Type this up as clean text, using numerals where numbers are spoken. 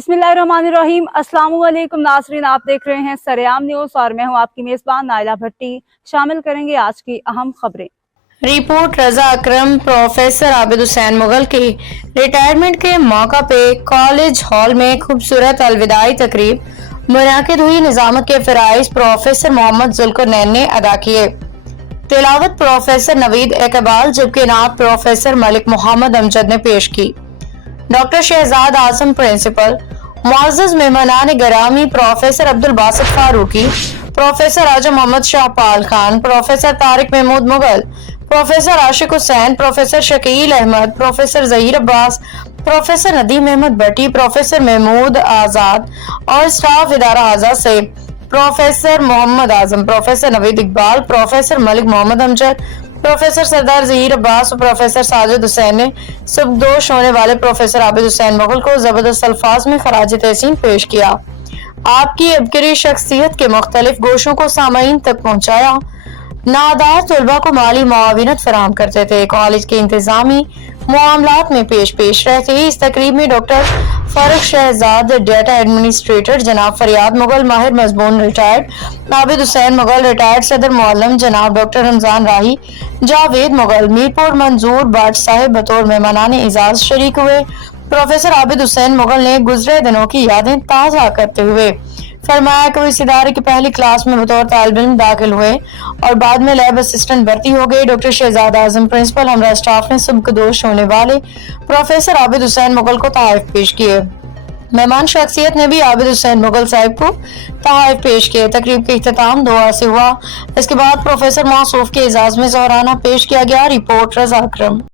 बिस्मिल्लाहिर्रहमानिर्रहीम। अस्सलाम वालेकुम नाज़रीन, आप देख रहे हैं सरेआम न्यूज़ और मैं हूं आपकी मेज़बान नाइला भट्टी। शामिल करेंगे आज की अहम खबरें। रिपोर्ट रजा अकरम। प्रोफेसर आबिद हुसैन मुगल के रिटायरमेंट के मौका पे कॉलेज हॉल में खूबसूरत अलविदाई तकरीब मुनाकिद हुई। निजामत के फराइज प्रोफेसर मोहम्मद जुल्करनैन ने अदा किए। तिलावत प्रोफेसर नवीद इकबाल जबकि नात प्रोफेसर मलिक मोहम्मद अमजद ने पेश की। डॉक्टर शहजाद आजम प्रिंसिपल, मुअज़्ज़ज़ मेहमानान गिरामी professor Abdul Basit Farooqui, professor Azam Mohammad Shahpal Khan, professor Tariq Mahmood Mughal, professor Ashiq Hussain, professor Shakeel Ahmad, professor Zaheer Abbas, professor Nadeem Ahmad Bhatti, professor Mahmood Azad और स्टाफ इदारा आज़ाद से professor Mohammad Azam, professor Naveed Iqbal, professor Malik Mohammad Amjad, professor Sardar Zaheer Abbas और प्रोफेसर साजिद हुसैन ने सुबकदोश होने वाले प्रोफेसर आबिद हुसैन मुगल को जबरदस्त अल्फाज में खराज तहसीन पेश किया। आपकी अबकरी शख्सियत के मुख्तलिफ गोशों को सामईन तक पहुँचाया। नादार तलबा को माली मुआविनत फराहम करते थे। कॉलेज के इंतजामी मामलात में पेश रहते। इस तकरीब में doctor Farooq Shahzad, data administrator जनाब फरियाद मुगल, माहिर मजमून रिटायर्ड आबिद हुसैन मुगल, रिटायर्ड सदर मुअल्लम जनाब डॉक्टर रमजान राही, जावेद मुगल, मीरपुर मंजूर बाट साहिब बतौर मेहमानान एजाज शरीक हुए। प्रोफेसर आबिद हुसैन मुगल ने गुजरे दिनों की यादें ताज़ा करते हुए फरमाया कि वो इस इदारे की पहली क्लास में बतौर तालिब इल्म दाखिल हुए और बाद में लैब असिस्टेंट भर्ती हो गए। डॉक्टर शहजाद आजम प्रिंसिपल हमरा स्टाफ ने सुबकदोश होने वाले प्रोफेसर आबिद हुसैन मुगल को तोहफे पेश किए। मेहमान शख्सियत ने भी आबिद हुसैन मुगल साहिब को तोहफे पेश किए। तकरीब के इख्तिताम दुआ से हुआ। इसके बाद प्रोफेसर मौसूफ के एजाज में ज़ोहराना पेश किया गया। रिपोर्ट रजा अकरम।